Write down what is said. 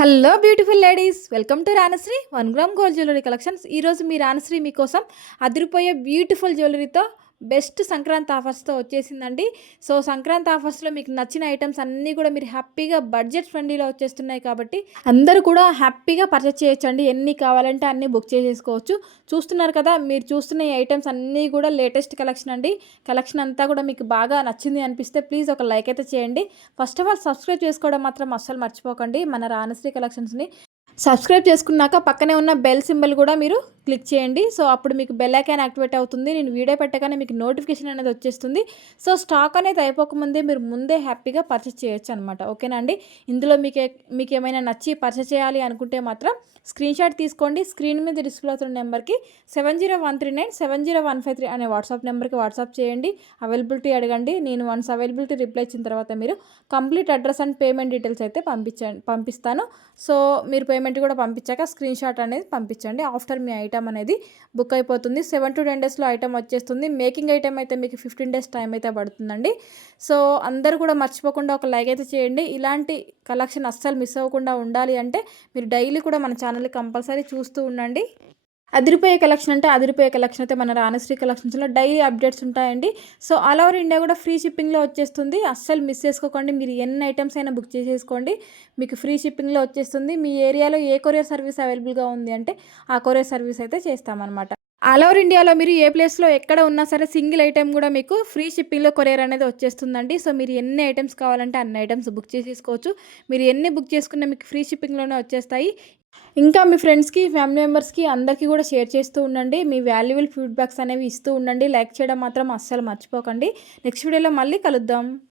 Hello beautiful ladies, welcome to Ranasri 1 gram gold jewellery collections. ఈరోజు మీ రానశ్రీ మీకోసం అదిరిపోయే బ్యూటిఫుల్ జ్యువెలరీతో బెస్ట్ సంక్రాంతి ఆఫర్స్తో వచ్చేసిందండి. సో సంక్రాంతి ఆఫర్స్లో మీకు నచ్చిన ఐటమ్స్ అన్నీ కూడా మీరు హ్యాపీగా బడ్జెట్ ఫ్రెండ్లీలో వచ్చేస్తున్నాయి కాబట్టి అందరూ కూడా హ్యాపీగా పర్చేస్ చేయొచ్చండి. ఎన్ని కావాలంటే అన్నీ బుక్ చేసేసుకోవచ్చు. చూస్తున్నారు కదా, మీరు చూస్తున్న ఈ ఐటమ్స్ అన్నీ కూడా లేటెస్ట్ కలెక్షన్ అండి. కలెక్షన్ అంతా కూడా మీకు బాగా నచ్చింది అనిపిస్తే ప్లీజ్ ఒక లైక్ అయితే చేయండి. ఫస్ట్ ఆఫ్ ఆల్ సబ్స్క్రైబ్ చేసుకోవడం మాత్రం అస్సలు మర్చిపోకండి. మన రానశ్రీ కలెక్షన్స్ని సబ్స్క్రైబ్ చేసుకున్నాక పక్కనే ఉన్న బెల్ సింబల్ కూడా మీరు క్లిక్ చేయండి. సో అప్పుడు మీకు బెల్ ఐకాన్ యాక్టివేట్ అవుతుంది. నేను వీడియో పెట్టగానే మీకు నోటిఫికేషన్ అనేది వచ్చేస్తుంది. సో స్టాక్ అనేది అయిపోకముందే మీరు ముందే హ్యాపీగా పర్చేస్ చేయొచ్చు అనమాట. ఓకేనా అండి. ఇందులో మీకు ఏమైనా నచ్చి పర్చేస్ చేయాలి అనుకుంటే మాత్రం స్క్రీన్ షాట్ తీసుకోండి. స్క్రీన్ మీద డిస్ప్లే అవుతున్న నెంబర్కి 7013970153 అనే వాట్సాప్ నెంబర్కి వాట్సాప్ చేయండి. అవైలబిలిటీ అడగండి. నేను వన్స్ అవైలబిలిటీ రిప్లై ఇచ్చిన తర్వాత మీరు complete address and payment details అయితే పంపిస్తాను. సో మీరు పేమెంట్ కూడా పంపించాక స్క్రీన్ షాట్ అనేది పంపించండి. ఆఫ్టర్ మీ ఐటమ్ అనేది బుక్ అయిపోతుంది. 7 to 10 డేస్లో ఐటమ్ వచ్చేస్తుంది. మేకింగ్ ఐటమ్ అయితే మీకు 15 డేస్ టైం అయితే పడుతుందండి. సో అందరూ కూడా మర్చిపోకుండా ఒక లైక్ అయితే చేయండి. ఇలాంటి కలెక్షన్ అస్సలు మిస్ అవ్వకుండా ఉండాలి అంటే మీరు డైలీ కూడా మన ఛానల్ని కంపల్సరీ చూస్తూ ఉండండి. అదిరిపోయే కలెక్షన్ అంటే అదిరిపోయే కలెక్షన్ అయితే మన రానశ్రీ కలెక్షన్స్లో డైలీ అప్డేట్స్ ఉంటాయండి. సో ఆల్ ఓవర్ ఇండియా కూడా ఫ్రీ షిప్పింగ్లో వచ్చేస్తుంది. అస్సలు మిస్ చేసుకోకండి. మీరు ఎన్ని ఐటమ్స్ అయినా బుక్ చేసేసుకోండి, మీకు ఫ్రీ షిప్పింగ్లో వచ్చేస్తుంది. మీ ఏరియాలో ఏ కొరియర్ సర్వీస్ అవైలబుల్గా ఉంది అంటే ఆ కొరియర్ సర్వీస్ అయితే చేస్తామన్నమాట. ఆల్ ఓవర్ ఇండియాలో మీరు ఏ ప్లేస్లో ఎక్కడ ఉన్నా సరే సింగిల్ ఐటెం కూడా మీకు ఫ్రీ షిప్పింగ్లో కొరియర్ అనేది వచ్చేస్తుందండి. సో మీరు ఎన్ని ఐటమ్స్ కావాలంటే అన్ని ఐటమ్స్ బుక్ చేసేసుకోవచ్చు. మీరు ఎన్ని బుక్ చేసుకున్నా మీకు ఫ్రీ షిప్పింగ్లోనే వచ్చేస్తాయి. ఇంకా మీ ఫ్రెండ్స్కి, ఫ్యామిలీ మెంబర్స్కి అందరికీ కూడా షేర్ చేస్తూ ఉండండి. మీ వాల్యుబుల్ ఫీడ్బ్యాక్స్ అనేవి ఇస్తూ ఉండండి. లైక్ చేయడం మాత్రం అస్సలు మర్చిపోకండి. నెక్స్ట్ వీడియోలో మళ్ళీ కలుద్దాం.